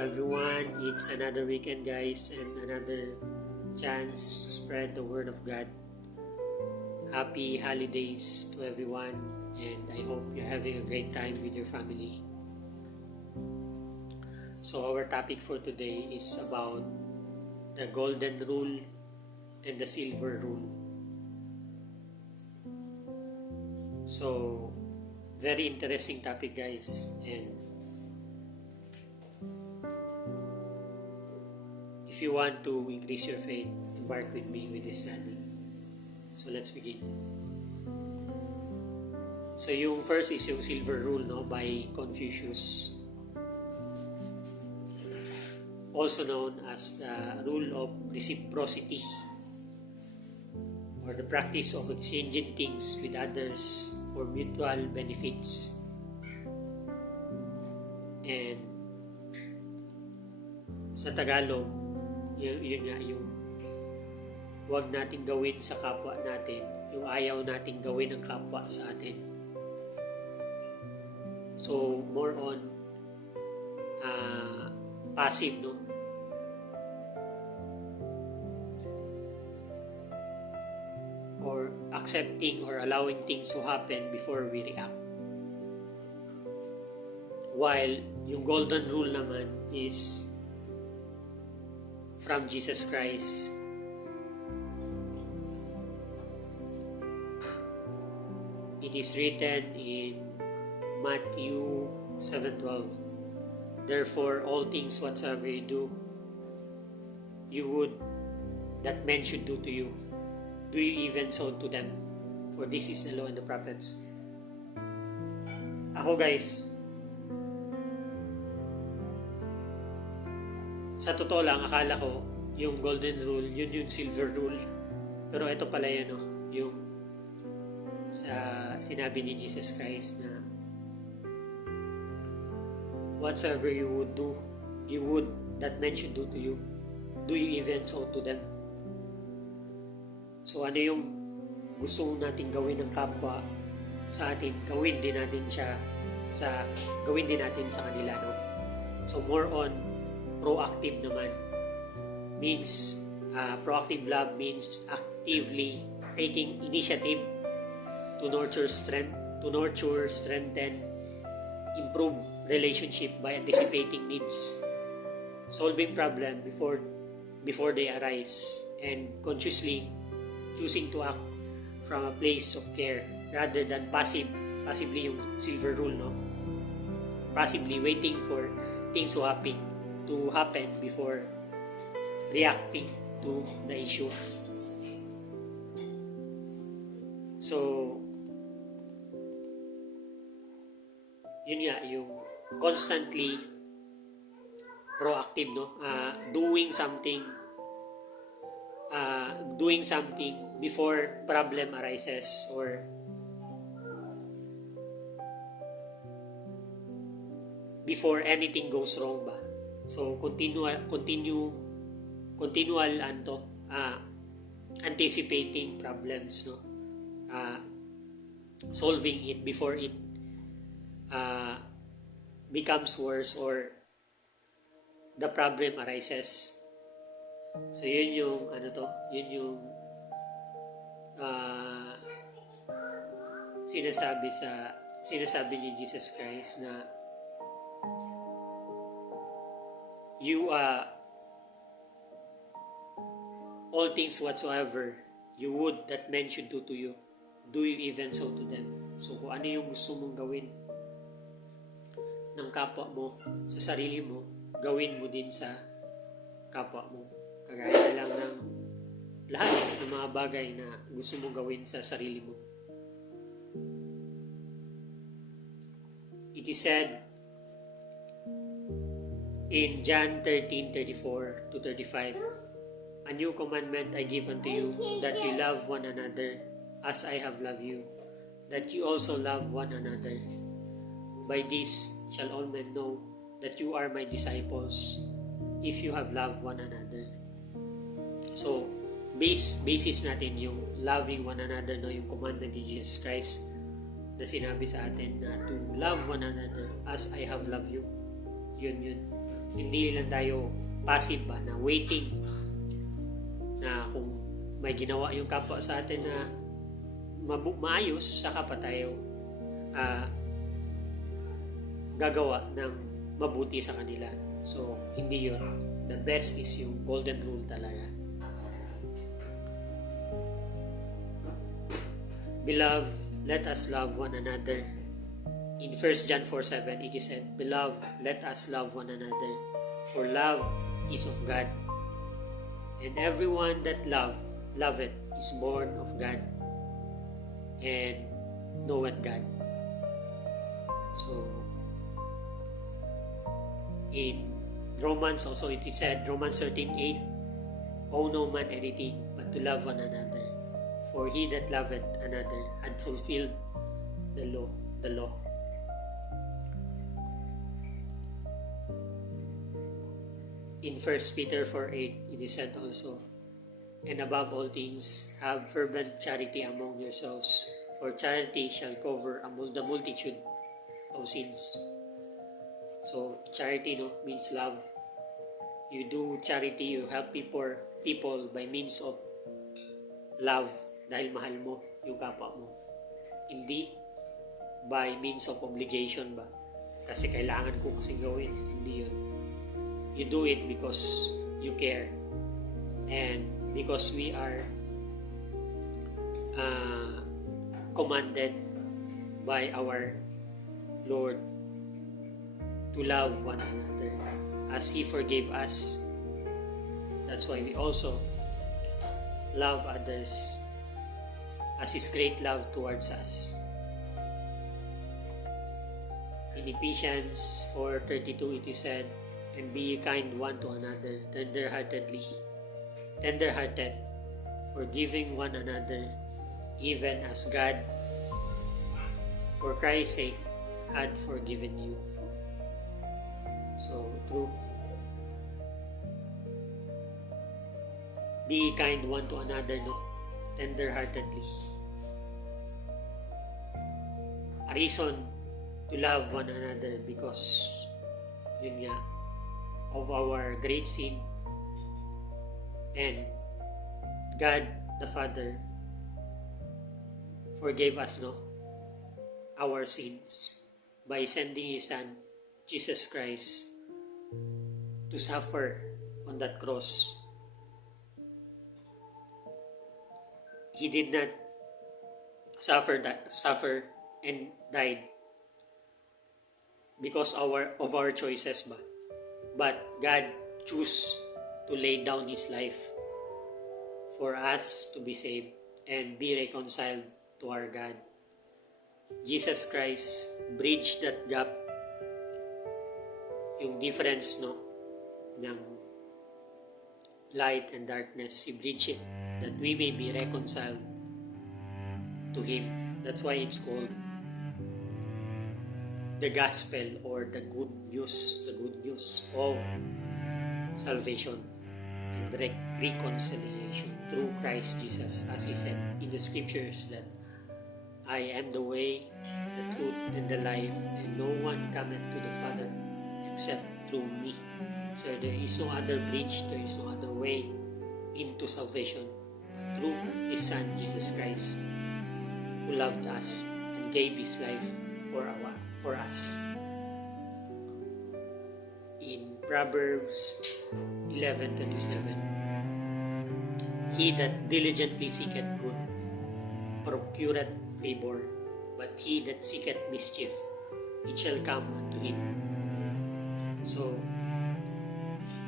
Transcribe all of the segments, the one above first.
everyone. It's another weekend, guys, and another chance to spread the word of God. Happy holidays to everyone, and I hope you're having a great time with your family. So our topic for today is about the golden rule and the silver rule. So very interesting topic, guys, and if you want to increase your faith, embark with me with this study. So let's begin. So yung first is yung silver rule, no, by Confucius, also known as the rule of reciprocity, or the practice of exchanging things with others for mutual benefits. And sa Tagalog, yun nga yung huwag nating gawin sa kapwa natin yung ayaw nating gawin ng kapwa sa atin. So more on passive, no? Or accepting or allowing things to happen before we react. While yung golden rule naman is from Jesus Christ. It is written in Matthew 7:12. Therefore, all things whatsoever you do, you would that men should do to you, do you even so to them. For this is the law and the prophets. Ako, guys, sa totoo lang, akala ko yung golden rule, yun yung silver rule. Pero ito pala yun, no? Yung sa sinabi ni Jesus Christ na whatsoever you would do, you would that men should do to you, do you even so to them. So ano yung gusto natin gawin ng kapwa sa atin, gawin din natin sa kanila, no? So more on proactive naman means proactive love means actively taking initiative to nurture, strengthen, improve relationship by anticipating needs, solving problem before they arise, and consciously choosing to act from a place of care rather than passively yung silver rule, no? Passively waiting for things to happen before reacting to the issue. So yun nga, yung constantly proactive, no? Doing something before problem arises or before anything goes wrong ba. So continual anticipating problems, no? Solving it before it becomes worse or the problem arises. So yun yung sinasabi ni Jesus Christ na you all things whatsoever you would that men should do to you, do you even so to them. So kung ano yung gusto mong gawin ng kapwa mo sa sarili mo, gawin mo din sa kapwa mo. Kagaya na lang ng lahat ng mga bagay na gusto mong gawin sa sarili mo. It is said in John 13:34 to 35, a new commandment I give unto you, that you love one another as I have loved you, that you also love one another. By this shall all men know that you are my disciples, if you have loved one another. So, basis natin yung loving one another, no? Yung commandment ni Jesus Christ na sinabi sa atin na to love one another as I have loved you. Yun. Hindi lang tayo passive ba na waiting na kung may ginawa yung kapwa sa atin na maayos, saka pa tayo gagawa ng mabuti sa kanila. So, hindi yun. The best is yung golden rule talaga. Beloved, let us love one another. In 1 John 4:7, it is said, Beloved, let us love one another, for love is of God. And everyone that loveth is born of God, and knoweth God. So, in Romans also it is said, Romans 13:8, owe no man anything but to love one another, for he that loveth another had fulfilled the law. In 1 Peter 4:8, it is said also, and above all things, have fervent charity among yourselves, for charity shall cover the multitude of sins. So, charity means love. You do charity, you help people by means of love, dahil mahal mo yung kapwa mo. Hindi by means of obligation ba? Kasi kailangan ko kasing gawin. Hindi yun. You do it because you care. And because we are commanded by our Lord to love one another as He forgave us. That's why we also love others as His great love towards us. In Ephesians 4:32 it is said, and be kind one to another, tender-hearted, forgiving one another, even as God, for Christ's sake, had forgiven you. So, true. Be kind one to another, tender-heartedly. A reason to love one another because, yun nga, of our great sin, and God the Father forgave us our sins by sending His Son Jesus Christ to suffer on that cross. He did not suffer and died because of our choices ba, but God chose to lay down His life for us to be saved and be reconciled to our God. Jesus Christ bridged that gap, yung difference ng light and darkness. He bridged it that we may be reconciled to Him. That's why it's called the gospel, or the good news of salvation and reconciliation through Christ Jesus, as He said in the scriptures that I am the way, the truth, and the life, and no one cometh to the Father except through me. So there is no other bridge, there is no other way into salvation but through His Son Jesus Christ, who loved us and gave His life for us. In Proverbs 11:27, he that diligently seeketh good procureth favor, but he that seeketh mischief, it shall come unto him. So,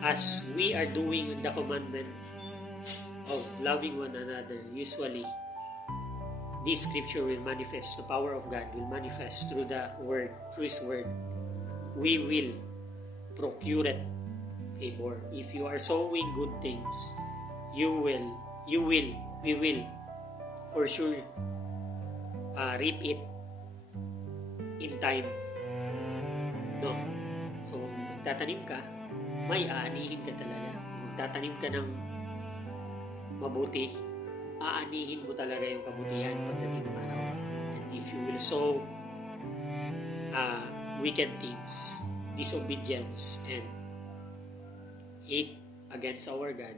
as we are doing the commandment of loving one another, usually this scripture will manifest, the power of God will manifest through the word, through His word. We will procure it favor. If you are sowing good things, we will for sure reap it in time. So, magtatanim ka, may aanihin ka talaga. Magtatanim ka ng mabuti, aanihin mo talaga yung kabutihan pagdating ng araw. And if you will sow wicked things, disobedience and hate against our God,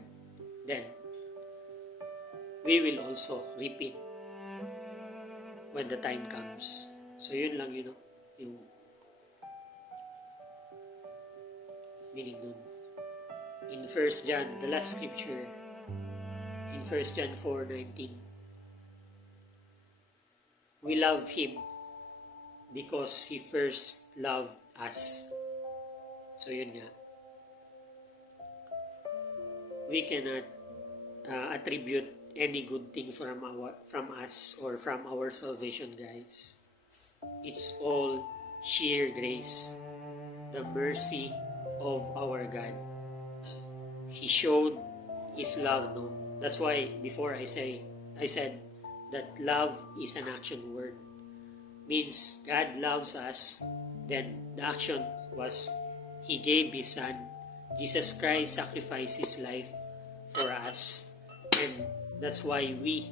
then we will also reap it when the time comes. So yun lang, yung meaning nun. In 1 John, the last scripture, in 1 John 4:19, we love Him because He first loved us. So yun nga. We cannot attribute any good thing from us or from our salvation, guys. It's all sheer grace, the mercy of our God. He showed His love, no? That's why before I said that love is an action word. Means God loves us, then the action was He gave His Son. Jesus Christ sacrificed His life for us. And that's why we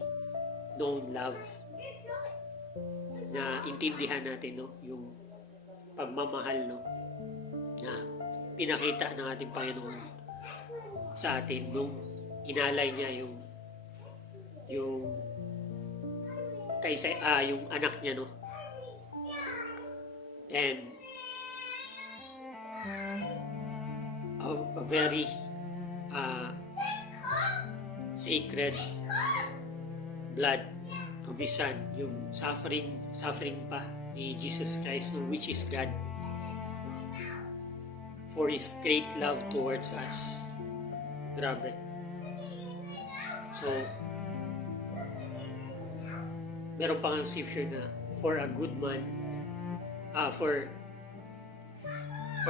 know love. Na intindihan natin, no? Yung pagmamahal, no? Na pinakita ng ating Panginoon sa atin nung inalay niya yung yung anak niya, no? And a very sacred blood of His Son, yung suffering pa ni Jesus Christ, which is God, for His great love towards us. Grabe. So, meron pa nga scripture na for a good man, for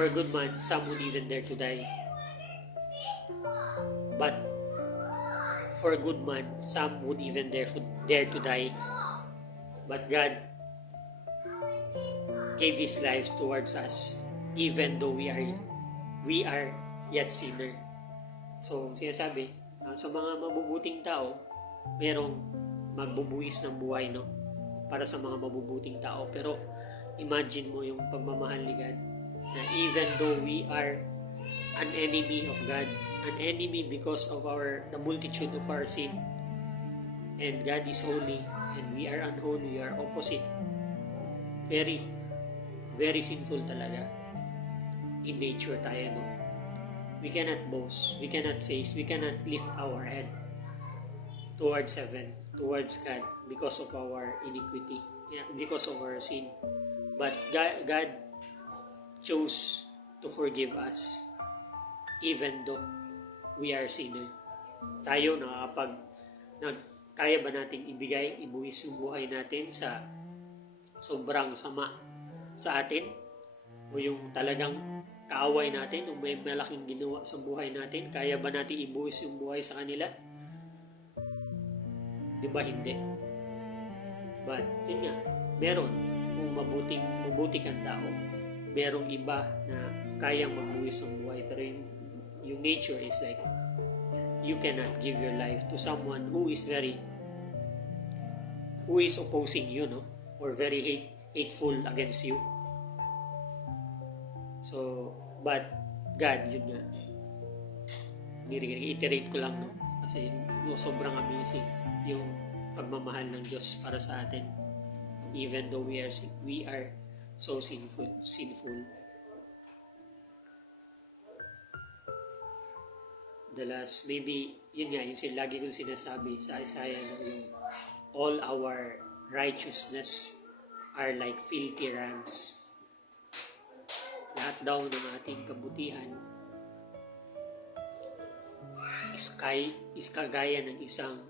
a good man, some would even dare to die. But for a good man, some would even dare to die. But God gave His life towards us, even though we are yet sinner. So, sinasabi, sa mga mabubuting tao, merong magbubuwis ng buhay, no? Para sa mga mabubuting tao. Pero, imagine mo yung pagmamahal ni God, na even though we are an enemy of God, an enemy because of the multitude of our sin, and God is holy, and we are unholy, we are opposite. Very, very sinful talaga. In nature tayo, no? We cannot boast, we cannot face, we cannot lift our head towards heaven, towards God, because of our iniquity, because of our sin. But God chose to forgive us, even though we are sinner. Tayo kaya ba nating ibuwis yung buhay natin sa sobrang sama sa atin? O yung talagang kaaway natin, o may malaking ginawa sa buhay natin, kaya ba natin ibuwis yung buhay sa kanila? Di ba hindi? But, yun nga, meron kung mabuti kang tao, merong iba na kayang magbuwis ng buhay, pero yung nature is like, you cannot give your life to someone who is opposing you, no? Or very hateful against you. So, but God, yun nga, i-iterate ko lang, no? Kasi sobrang amazing yung pagmamahal ng Diyos para sa atin, even though we are so sinful. The last, maybe, yun nga, yung lagi kong sinasabi sa Isaiah, no? Yung all our righteousness are like filthy rags. Lahat daw ng ating kabutihan is kagaya ng isang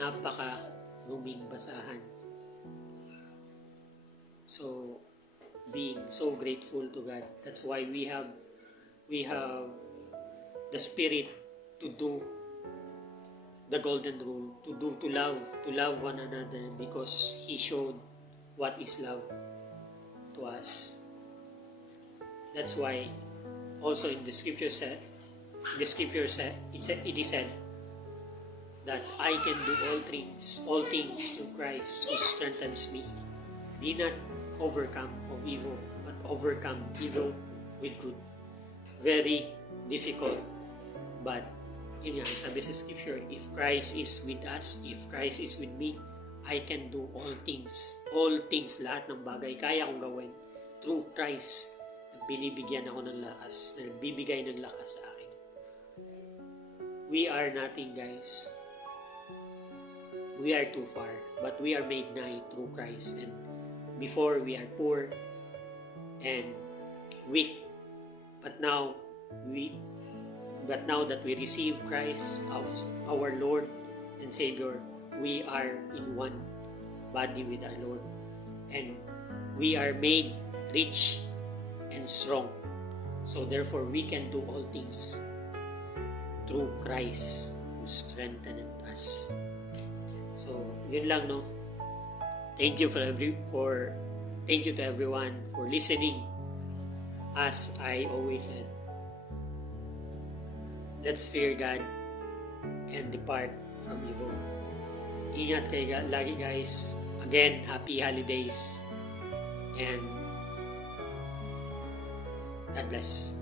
napaka-ruming basahan. So, being so grateful to God, that's why we have the spirit to do the golden rule, to love one another, because He showed what is love to us. That's why also in the scripture it is said that I can do all things through Christ who strengthens me. Be not overcome of evil, but overcome evil with good. Very difficult. But, yun nga, sabi sa scripture, if Christ is with us, if Christ is with me, I can do all things. All things, lahat ng bagay, kaya kong gawin through Christ. Binibigyan ako ng lakas, na nagbibigay ng lakas sa akin. We are nothing, guys. We are too far, but we are made nigh through Christ. And before, we are poor and weak. But now that we receive Christ as our Lord and Savior, we are in one body with our Lord. And we are made rich and strong. So therefore, we can do all things through Christ who strengthened us. So, yun lang, no? Thank you to everyone for listening. As I always said, let's fear God and depart from evil. Ingat kayo lagi, guys. Again, happy holidays and God bless.